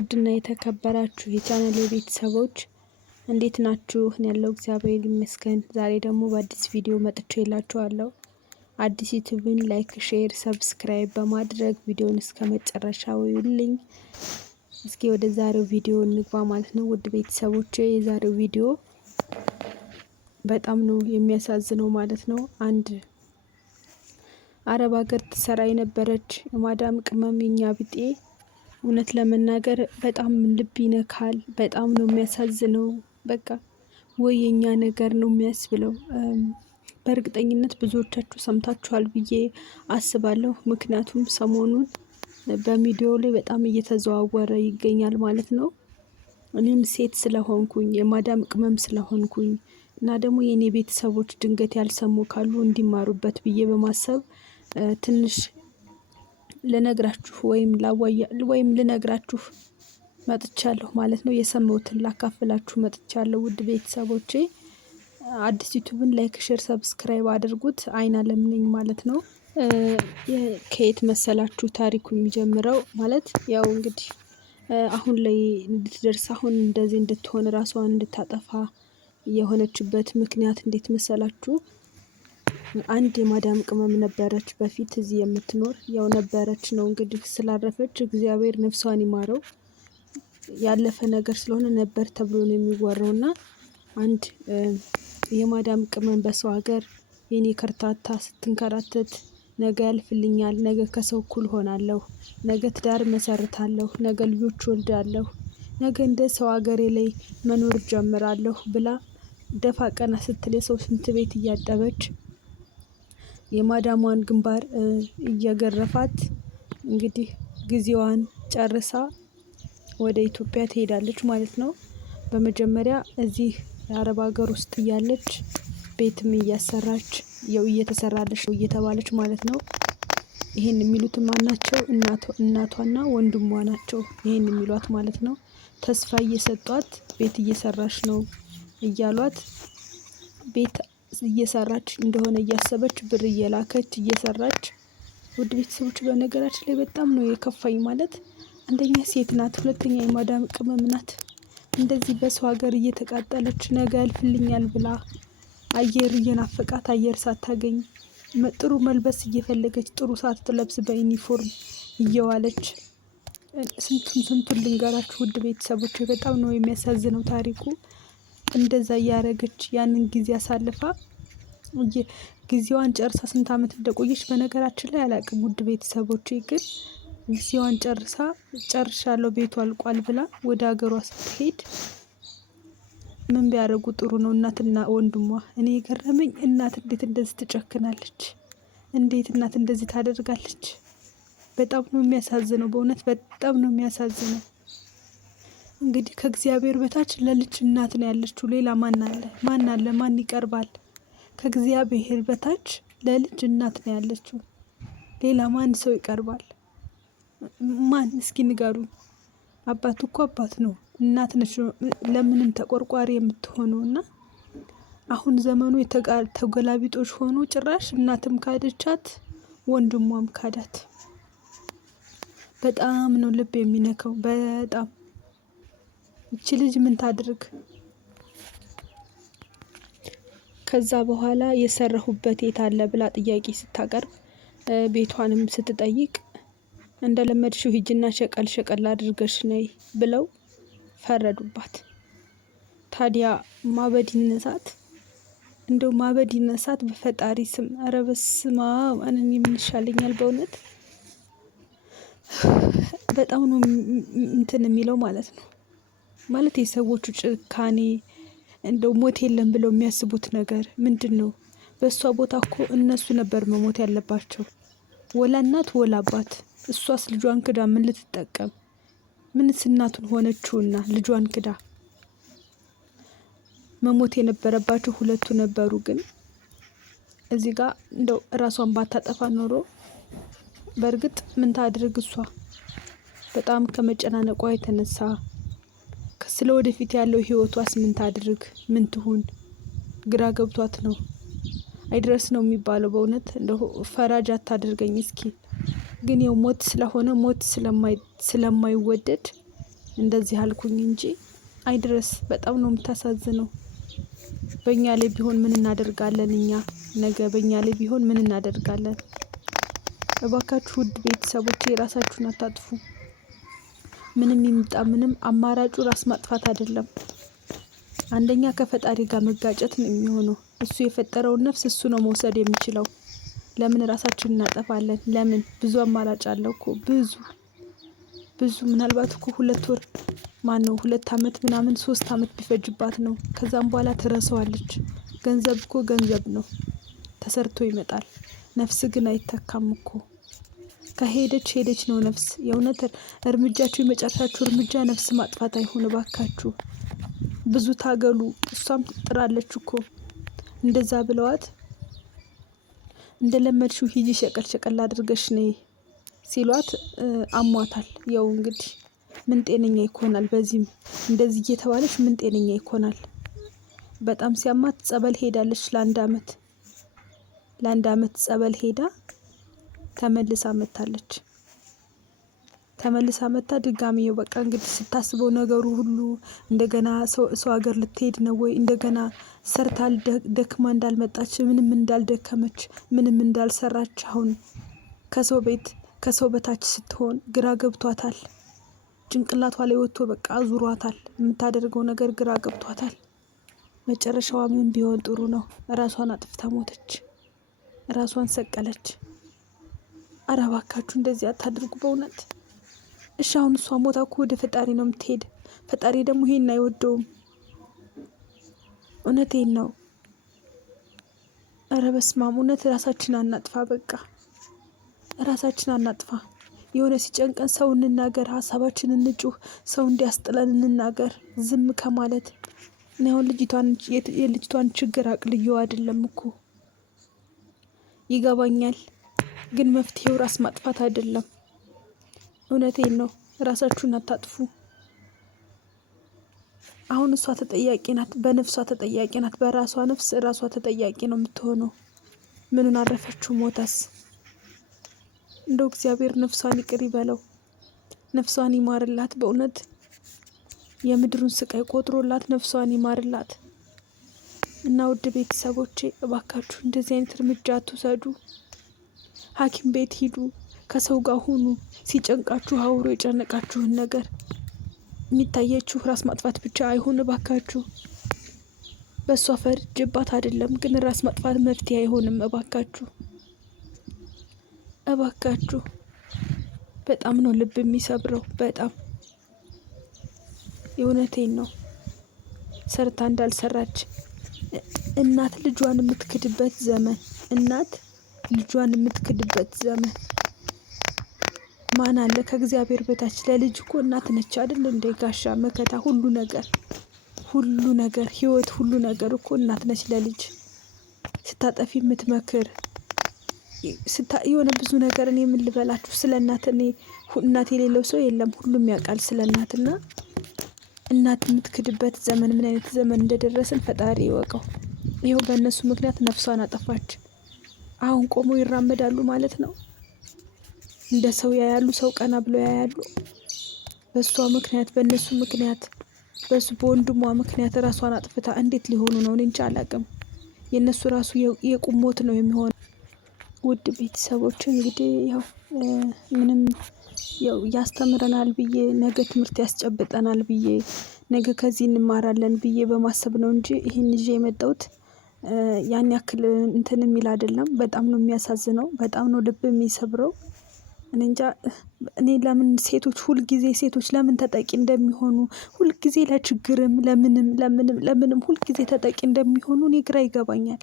ውድና የተከበራችሁ የቻናሌ ቤተሰቦች እንዴት ናችሁ? እኔ ያለው እግዚአብሔር ይመስገን። ዛሬ ደግሞ በአዲስ ቪዲዮ መጥቼላችኋለሁ። አዲስ ዩቲዩብን ላይክ፣ ሼር፣ ሰብስክራይብ በማድረግ ቪዲዮውን እስከ መጨረሻው ይዩልኝ። እስኪ ወደ ዛሬው ቪዲዮ እንግባ ማለት ነው። ውድ ቤተሰቦቼ የዛሬው ቪዲዮ በጣም ነው የሚያሳዝነው ማለት ነው። አንድ አረብ ሀገር ትሰራ የነበረች የማዳም ቅመም የኛ ቢጤ እውነት ለመናገር በጣም ልብ ይነካል። በጣም ነው የሚያሳዝነው። በቃ ወይ የኛ ነገር ነው የሚያስብለው። በእርግጠኝነት ብዙዎቻችሁ ሰምታችኋል ብዬ አስባለሁ። ምክንያቱም ሰሞኑን በሚዲያው ላይ በጣም እየተዘዋወረ ይገኛል ማለት ነው። እኔም ሴት ስለሆንኩኝ የማዳም ቅመም ስለሆንኩኝ እና ደግሞ የኔ ቤተሰቦች ድንገት ያልሰሙ ካሉ እንዲማሩበት ብዬ በማሰብ ትንሽ ልነግራችሁ ወይም ልነግራችሁ መጥቻለሁ ማለት ነው። የሰማሁትን ላካፍላችሁ መጥቻለሁ። ውድ ቤተሰቦቼ አዲስ ዩቲዩብን ላይክ፣ ሼር፣ ሰብስክራይብ አድርጉት። አይን አለም ነኝ ማለት ነው። ከየት መሰላችሁ ታሪኩ የሚጀምረው? ማለት ያው እንግዲህ አሁን ላይ እንድትደርስ አሁን እንደዚህ እንድትሆን ራሷን እንድታጠፋ የሆነችበት ምክንያት እንዴት መሰላችሁ? አንድ የማዳም ቅመም ነበረች በፊት እዚህ የምትኖር። ያው ነበረች ነው እንግዲህ ስላረፈች እግዚአብሔር ነፍሷን ይማረው። ያለፈ ነገር ስለሆነ ነበር ተብሎ ነው የሚወራውና አንድ የማዳም ቅመም በሰው ሀገር የኔ ከርታታ ስትንከራተት ነገ ያልፍልኛል፣ ነገ ከሰው እኩል ሆናለሁ፣ ነገ ትዳር መሰርታለሁ፣ ነገ ልጆች ወልዳለሁ፣ ነገ እንደ ሰው ሀገሬ ላይ መኖር ጀምራለሁ ብላ ደፋ ቀና ስትል የሰው ሽንት ቤት እያጠበች የማዳሟን ግንባር እየገረፋት እንግዲህ ጊዜዋን ጨርሳ ወደ ኢትዮጵያ ትሄዳለች ማለት ነው። በመጀመሪያ እዚህ የአረብ ሀገር ውስጥ እያለች ቤትም እያሰራች ያው እየተሰራለች ነው እየተባለች ማለት ነው። ይሄን የሚሉት ማን ናቸው? እናቷና ወንድሟ ናቸው ይሄን የሚሏት ማለት ነው። ተስፋ እየሰጧት ቤት እየሰራች ነው እያሏት ቤት እየሰራች እንደሆነ እያሰበች ብር እየላከች እየሰራች። ውድ ቤተሰቦች በነገራችን ላይ በጣም ነው የከፋኝ። ማለት አንደኛ ሴት ናት፣ ሁለተኛ የማዳም ቅመም ናት። እንደዚህ በሰው ሀገር እየተቃጠለች ነገ ያልፍልኛል ብላ አየር እየናፈቃት አየር ሳታገኝ ጥሩ መልበስ እየፈለገች ጥሩ ሳትለብስ በዩኒፎርም እየዋለች ስንቱን ልንገራችሁ ውድ ቤተሰቦች። በጣም ነው የሚያሳዝነው ታሪኩ። እንደዛ እያረገች ያንን ጊዜ አሳልፋ ጊዜዋን ጨርሳ ስንት አመት እንደቆየች በነገራችን ላይ አላቅም። ውድ ቤተሰቦቼ ግን ጊዜዋን ጨርሻለሁ ቤቱ አልቋል ብላ ወደ ሀገሯ ስትሄድ ምን ቢያደርጉ ጥሩ ነው? እናትና ወንድሟ። እኔ የገረመኝ እናት እንዴት እንደዚህ ትጨክናለች? እንዴት እናት እንደዚህ ታደርጋለች? በጣም ነው የሚያሳዝነው። በእውነት በጣም ነው የሚያሳዝነው። እንግዲህ ከእግዚአብሔር በታች ለልጅ እናት ነው ያለችው። ሌላ ማን አለ? ማን ይቀርባል? ከእግዚአብሔር በታች ለልጅ እናት ነው ያለችው። ሌላ ማን ሰው ይቀርባል? ማን? እስኪ ንገሩኝ። አባት እኮ አባት ነው። እናት ነች ለምንም ተቆርቋሪ የምትሆነው። እና አሁን ዘመኑ ተገላቢጦች ሆኖ ጭራሽ እናትም ካደቻት ወንድሟም ካዳት። በጣም ነው ልብ የሚነካው። በጣም እቺ ልጅ ምን ታድርግ? ከዛ በኋላ የሰራሁበት የት አለ ብላ ጥያቄ ስታቀርብ ቤቷንም ስትጠይቅ እንደለመድሽው ሂጅና ሸቀል አድርገሽ ነይ ብለው ፈረዱባት። ታዲያ ማበድ ይነሳት፣ እንደው ማበድ ይነሳት በፈጣሪ ስም። ኧረ በስመ አብ! እኔ ምን ይሻለኛል በእውነት። በጣም ነው እንትን የሚለው ማለት ነው። ማለት የሰዎቹ ጭካኔ፣ እንደው ሞት የለም ብለው የሚያስቡት ነገር ምንድን ነው? በእሷ ቦታ እኮ እነሱ ነበር መሞት ያለባቸው። ወላ እናት ወላ አባት። እሷስ ልጇን ክዳ ምን ልትጠቀም? ምንስ እናቱን ሆነችውና ልጇን ክዳ? መሞት የነበረባቸው ሁለቱ ነበሩ። ግን እዚህ ጋር እንደው ራሷን ባታጠፋ ኖሮ በእርግጥ ምን ታድርግ እሷ? በጣም ከመጨናነቋ የተነሳ ስለ ወደፊት ያለው ህይወቷስ ምን ታድርግ? ምን ትሁን? ግራ ገብቷት ነው። አይድረስ ነው የሚባለው። በእውነት እንደው ፈራጅ አታድርገኝ እስኪ። ግን ያው ሞት ስለሆነ ሞት ስለማይወደድ እንደዚህ አልኩኝ እንጂ አይድረስ። በጣም ነው የምታሳዝነው። በእኛ ላይ ቢሆን ምን እናደርጋለን? እኛ ነገ በእኛ ላይ ቢሆን ምን እናደርጋለን? እባካችሁ ውድ ቤተሰቦቼ ራሳችሁን አታጥፉ። ምንም ይምጣ ምንም አማራጩ ራስ ማጥፋት አይደለም። አንደኛ ከፈጣሪ ጋር መጋጨት ነው የሚሆነው። እሱ የፈጠረውን ነፍስ እሱ ነው መውሰድ የሚችለው። ለምን ራሳችንን እናጠፋለን? ለምን? ብዙ አማራጭ አለው እኮ ብዙ ምናልባት እኮ 2 ወር 2 አመት ምናምን 3 አመት ቢፈጅባት ነው። ከዛም በኋላ ትረሳዋለች። ገንዘብ እኮ ገንዘብ ነው፣ ተሰርቶ ይመጣል። ነፍስ ግን አይተካም እኮ። ከሄደች ሄደች ነው ነፍስ። የእውነት እርምጃችሁ የመጨረሻችሁ እርምጃ ነፍስ ማጥፋት አይሆን እባካችሁ። ብዙ ታገሉ። እሷም ጥራለች እኮ እንደዛ ብለዋት እንደለመድሽው ሂጂ ሸቀል ሸቀል አድርገሽ ነይ ሲሏት አሟታል። ያው እንግዲህ ምን ጤነኛ ይኮናል? በዚህም እንደዚህ እየተባለች ምን ጤነኛ ይኮናል? በጣም ሲያማት ጸበል ሄዳለች። ለአንድ አመት ጸበል ሄዳ ተመልሳ መታለች። ተመልሳ መታ ድጋሚ በቃ እንግዲህ ስታስበው ነገሩ ሁሉ እንደገና ሰው ሀገር ልትሄድ ነው ወይ? እንደገና ሰርታ ደክማ እንዳልመጣች፣ ምንም እንዳልደከመች፣ ምንም እንዳልሰራች፣ አሁን ከሰው ቤት ከሰው በታች ስትሆን ግራ ገብቷታል። ጭንቅላቷ ላይ ወጥቶ በቃ አዙሯታል። የምታደርገው ነገር ግራ ገብቷታል። መጨረሻዋ ምን ቢሆን ጥሩ ነው? ራሷን አጥፍታ ሞተች። ራሷን ሰቀለች። ኧረ እባካችሁ እንደዚህ አታድርጉ በእውነት። እሺ አሁን እሷ ሞታ እኮ ወደ ፈጣሪ ነው የምትሄድ። ፈጣሪ ደግሞ ይሄን አይወደውም። እውነቴን ነው። ኧረ በስመ አብ። እውነት ራሳችን አናጥፋ። በቃ ራሳችን አናጥፋ። የሆነ ሲጨንቀን ሰው እንናገር፣ ሀሳባችንን እንጩህ፣ ሰው እንዲያስጥለን እንናገር ዝም ከማለት። እኔ አሁን የልጅቷን ችግር አቅልየው አይደለም እኮ ይገባኛል፣ ግን መፍትሄው ራስ ማጥፋት አይደለም። እውነቴን ነው። ራሳችሁን አታጥፉ። አሁን እሷ ተጠያቂ ናት፣ በነፍሷ ተጠያቂ ናት። በራሷ ነፍስ ራሷ ተጠያቂ ነው የምትሆነው። ምኑን አረፈችው? ሞታስ? እንደው እግዚአብሔር ነፍሷን ይቅር ይበለው፣ ነፍሷን ይማርላት። በእውነት የምድሩን ስቃይ ቆጥሮላት ነፍሷን ይማርላት። እና ውድ ቤተሰቦቼ እባካችሁ እንደዚህ አይነት እርምጃ አትውሰዱ። ሐኪም ቤት ሂዱ፣ ከሰው ጋር ሁኑ፣ ሲጨንቃችሁ አውሩ። የጨነቃችሁን ነገር የሚታያችሁ ራስ ማጥፋት ብቻ አይሆን እባካችሁ። በእሷ ፈርጅባት አይደለም፣ ግን ራስ ማጥፋት መፍትሄ አይሆንም። እባካችሁ በጣም ነው ልብ የሚሰብረው። በጣም የእውነቴን ነው። ሰርታ እንዳልሰራች እናት ልጇን የምትክድበት ዘመን፣ ማን አለ ከእግዚአብሔር በታች? ለልጅ እኮ እናት ነች አይደል? እንደ ጋሻ መከታ፣ ሁሉ ነገር ህይወት፣ ሁሉ ነገር እኮ እናት ነች ለልጅ። ስታጠፊ የምትመክር የሆነ ብዙ ነገር። እኔ ምን ልበላችሁ ስለ እናት። እናት የሌለው ሰው የለም፣ ሁሉም ያውቃል ስለ እናትና እናት የምትክድበት ዘመን ምን አይነት ዘመን እንደደረስን ፈጣሪ ይወቀው። ይኸው በእነሱ ምክንያት ነፍሷን አጠፋች። አሁን ቆመው ይራመዳሉ ማለት ነው። እንደ ሰው ያያሉ፣ ሰው ቀና ብለው ያያሉ። በእሷ ምክንያት፣ በእነሱ ምክንያት፣ በወንድሟ ምክንያት ራሷን አጥፍታ እንዴት ሊሆኑ ነው? እኔ እንጃ አላውቅም። የእነሱ ራሱ የቁም ሞት ነው የሚሆነው። ውድ ቤተሰቦች እንግዲህ ያው ምንም ያስተምረናል ብዬ ነገ ትምህርት ያስጨብጠናል ብዬ ነገ ከዚህ እንማራለን ብዬ በማሰብ ነው እንጂ ይህን ይዤ የመጣሁት ያን ያክል እንትን የሚል አይደለም። በጣም ነው የሚያሳዝነው። በጣም ነው ልብ የሚሰብረው። እኔ እንጃ እኔ ለምን ሴቶች ለምን ተጠቂ እንደሚሆኑ ሁልጊዜ ለችግርም ለምንም ሁልጊዜ ተጠቂ እንደሚሆኑ እኔ ግራ ይገባኛል።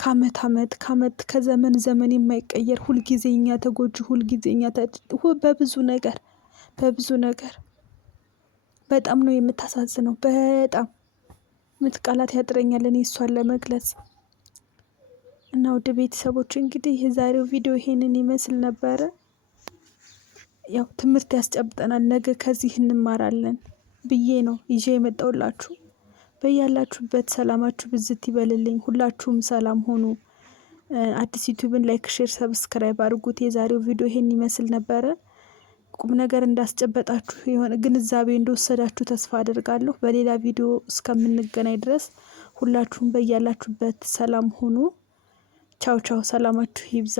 ከአመት ከዘመን ዘመን የማይቀየር ሁልጊዜ እኛ ተጎጂ፣ ሁልጊዜ እኛ በብዙ ነገር በጣም ነው የምታሳዝነው። በጣም ቃላት ያጥረኛል እኔ እሷን ለመግለጽ። እና ውድ ቤተሰቦች እንግዲህ የዛሬው ቪዲዮ ይሄንን ይመስል ነበረ። ያው ትምህርት ያስጨብጠናል፣ ነገ ከዚህ እንማራለን ብዬ ነው ይዤ የመጣሁላችሁ። በያላችሁበት ሰላማችሁ ብዝት ይበልልኝ። ሁላችሁም ሰላም ሆኑ። አዲስ ዩቲዩብን ላይክ፣ ሼር፣ ሰብስክራይብ አድርጉት። የዛሬው ቪዲዮ ይሄን ይመስል ነበረ። ቁም ነገር እንዳስጨበጣችሁ የሆነ ግንዛቤ እንደወሰዳችሁ ተስፋ አደርጋለሁ። በሌላ ቪዲዮ እስከምንገናኝ ድረስ ሁላችሁም በያላችሁበት ሰላም ሁኑ። ቻው ቻው። ሰላማችሁ ይብዛ።